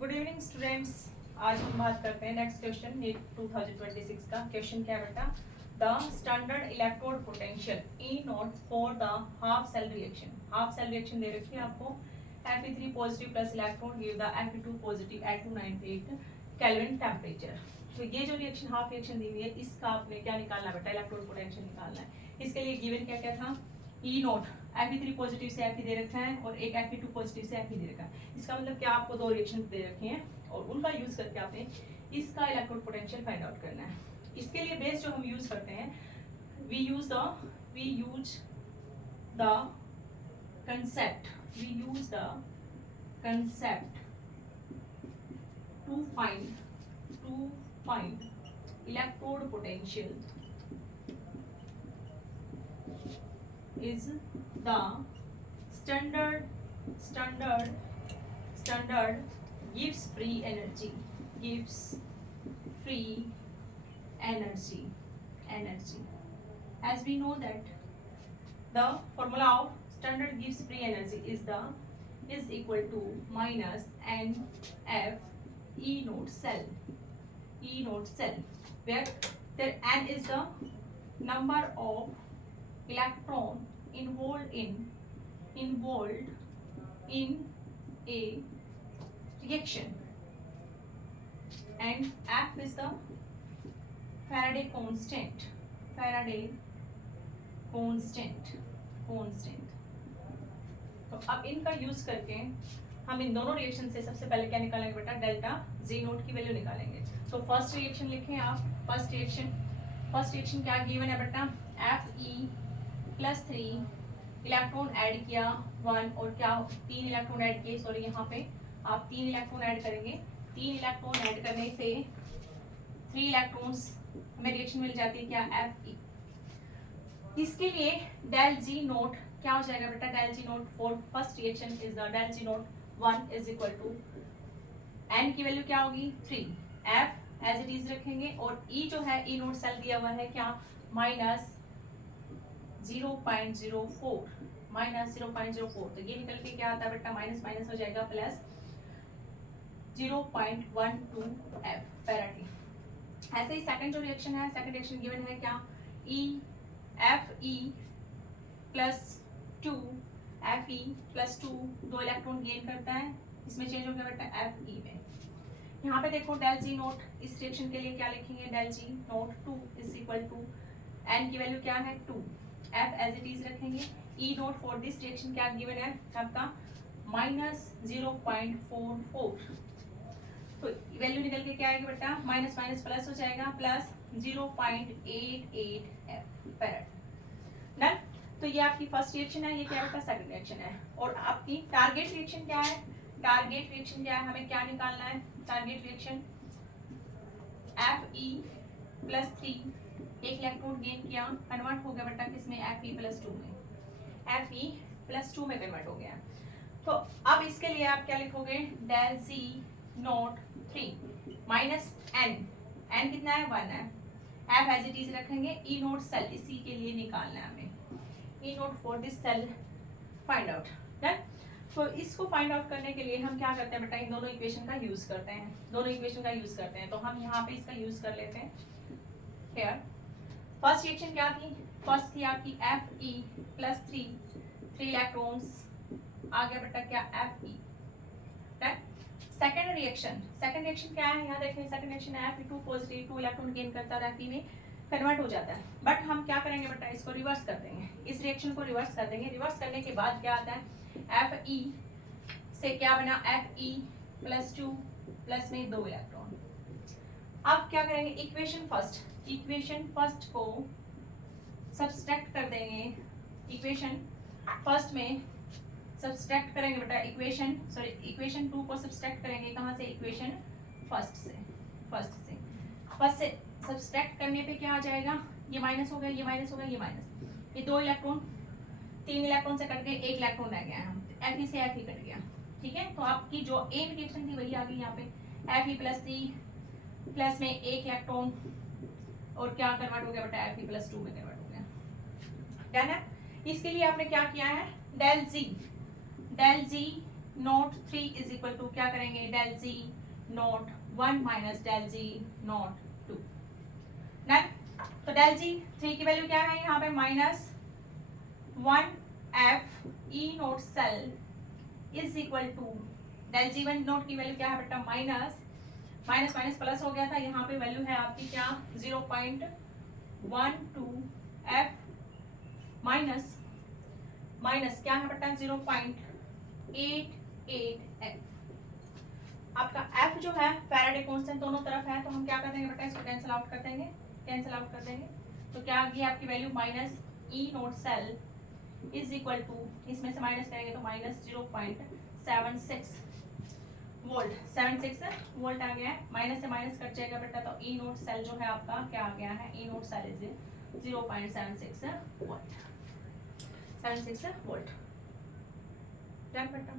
Good evening students. आज हम बात करते हैं नेक्स्ट क्वेश्चन नीट 2026 का। क्वेश्चन क्या है बेटा? The standard electrode potential E naught for the half cell reaction. Half cell reaction दे रखी है आपको। Fe3 positive plus electron give the Fe2 positive at 298 kelvin temperature. तो ये जो रिएक्शन हाफ रिएक्शन दी हुई है इसका आपने क्या निकालना है बेटा? इलेक्ट्रोड पोटेंशियल निकालना है। इसके लिए गिवन क्या क्या था? ई नॉट Fe3 पॉजिटिव से Fe दे रखा है और एक Fe2 पॉजिटिव से Fe दे रखा है। इसका मतलब क्या आपको दो रिएक्शन दे रखे हैं और उनका यूज करके आपने इसका इलेक्ट्रोड पोटेंशियल फाइंड आउट करना है। इसके लिए बेस जो हम यूज करते हैं we use the concept to find electrode potential is the standard gives free energy as we know that the formula of standard gives free energy is equal to minus NF E naught cell where there N is the number of electron involved in a reaction and F is the Faraday constant तो अब इनका use करके हम इन दोनों reaction से सबसे पहले क्या निकालेंगे बेटा? डेल्टा जी नोट की वैल्यू निकालेंगे। तो फर्स्ट रिएक्शन लिखें आप। फर्स्ट रिएक्शन क्या गिवन है बेटा? Fe+3 इलेक्ट्रॉन ऐड किया 1 और क्या 3 इलेक्ट्रॉन ऐड किए। सॉरी यहाँ पे आप 3 इलेक्ट्रॉन ऐड करेंगे। 3 इलेक्ट्रॉन ऐड करने से 3 इलेक्ट्रॉन्स हमें रिएक्शन मिल जाती है क्या? Fe। इसके लिए डेल जी नोट क्या हो जाएगा बेटा? Del G nought for first reaction is the del G nought 1 is equal to n की वैल्यू क्या होगी? 3। एफ एज इट इज रखेंगे और ई जो है ई नोट सेल दिया हुआ है क्या? -0.04 तो ये निकल के क्या आता है बेटा? माइनस माइनस हो जाएगा प्लस 0.12 एफ पैराटी। ऐसे ही सेकंड जो रिएक्शन है, सेकंड रिएक्शन गिवन है क्या? Fe+2 दो इलेक्ट्रॉन गेन करता है। इसमें चेंज हो गया बेटा Fe में। यहाँ पे देखो डेल जी नोट इस रिएक्शन के लिए क्या लिखेंगे? Del G nought 2 is equal to n की वैल्यू क्या है? 2। एफ एज इट इज रखेंगे। E note for this reaction क्या गिवन है आपका? -0.44 तो वैल्यू निकल के क्या आएगी बेटा? माइनस माइनस प्लस हो जाएगा प्लस 0.88 एफ फैराड। डन। तो ये आपकी फर्स्ट रिएक्शन है। ये क्या बेटा? सेकंड रिएक्शन है। और आपकी टारगेट रिएक्शन क्या है? हमें क्या निकालना है? टारगेट रिएक्शन Fe+3 एक इलेक्ट्रॉन गेन किया, कन्वर्ट हो गया बेटा किसमें? Fe+2 में। Fe+2 में कन्वर्ट हो गया। तो अब इसके लिए आप क्या लिखोगे? Del G note 3 minus N कितना है? 1 है। एफ एज इट इज रखेंगे। ई नोट सेल इसी के लिए निकालना है हमें। E note for this cell find out. Done. तो इसको फाइंड आउट करने के लिए हम क्या करते हैं बेटा? इन दोनों इक्वेशन का यूज करते हैं। तो हम यहाँ पे इसका यूज कर लेते हैं। हियर फर्स्ट रिएक्शन क्या थी? फर्स्ट थी आपकी Fe+3 3 इलेक्ट्रॉन्स आ गया बेटा क्या? Fe। डन। सेकंड रिएक्शन क्या है? यहाँ देखें सेकंड रिएक्शन है Fe2 पॉजिटिव 2 इलेक्ट्रॉन गेन करता है, Fe में कन्वर्ट हो जाता है। बट हम क्या करेंगे बेटा? इसको रिवर्स कर देंगे। इस रिएक्शन को रिवर्स कर देंगे। रिवर्स करने के बाद क्या आता है? Fe से क्या बना? Fe+2 प्लस में 2 इलेक्ट्रॉन। अब क्या करेंगे? इक्वेशन फर्स्ट को सब्सट्रैक्ट कर देंगे। इक्वेशन फर्स्ट में सब्सट्रैक्ट करेंगे बेटा। इक्वेशन 2 को सब्सट्रैक्ट करेंगे कहाँ से? इक्वेशन फर्स्ट से सब्सट्रैक्ट करने पे क्या आ जाएगा? ये माइनस हो गया, ये माइनस हो गया, ये माइनस। ये 2 इलेक्ट्रॉन 3 इलेक्ट्रॉन से कट गए, 1 इलेक्ट्रॉन रह गया है। Fe से Fe कट गया। ठीक है। तो आपकी जो एम रिएक्शन थी वही आ गई यहाँ पे। Fe+3 प्लस में 1 इलेक्ट्रॉन और क्या कन्वर्ट हो गया बेटा? Fe+2 में कन्वर्ट हो गया। डन है। इसके लिए आपने क्या किया है? Del G nought 3 is equal to क्या करेंगे, del G nought 1 minus del G nought 2। तो डेल जी 3 की वैल्यू क्या है यहाँ पे minus 1 F E note cell is equal to del G 1 nought की वैल्यू क्या है बेटा, माइनस माइनस माइनस प्लस हो गया था, यहाँ पे वैल्यू है आपकी क्या 0.12 एफ माइनस माइनस क्या है बेटा 0.88 एफ। आपका एफ जो है फैराडे कांस्टेंट दोनों तरफ है, तो हम क्या कर देंगे बेटा, इसको कैंसिल आउट कर देंगे, कैंसिल आउट कर देंगे। तो क्या आ गई आपकी value minus E note cell is equal to, इसमें से माइनस करेंगे तो माइनस 0.76 वोल्ट, 76 वोल्ट आ गया है। माइनस से माइनस कट जाएगा बेटा, तो ई नोट सेल जो है आपका क्या आ गया है, E note cell is 0.76 volt, 76 volt. Done बेटा।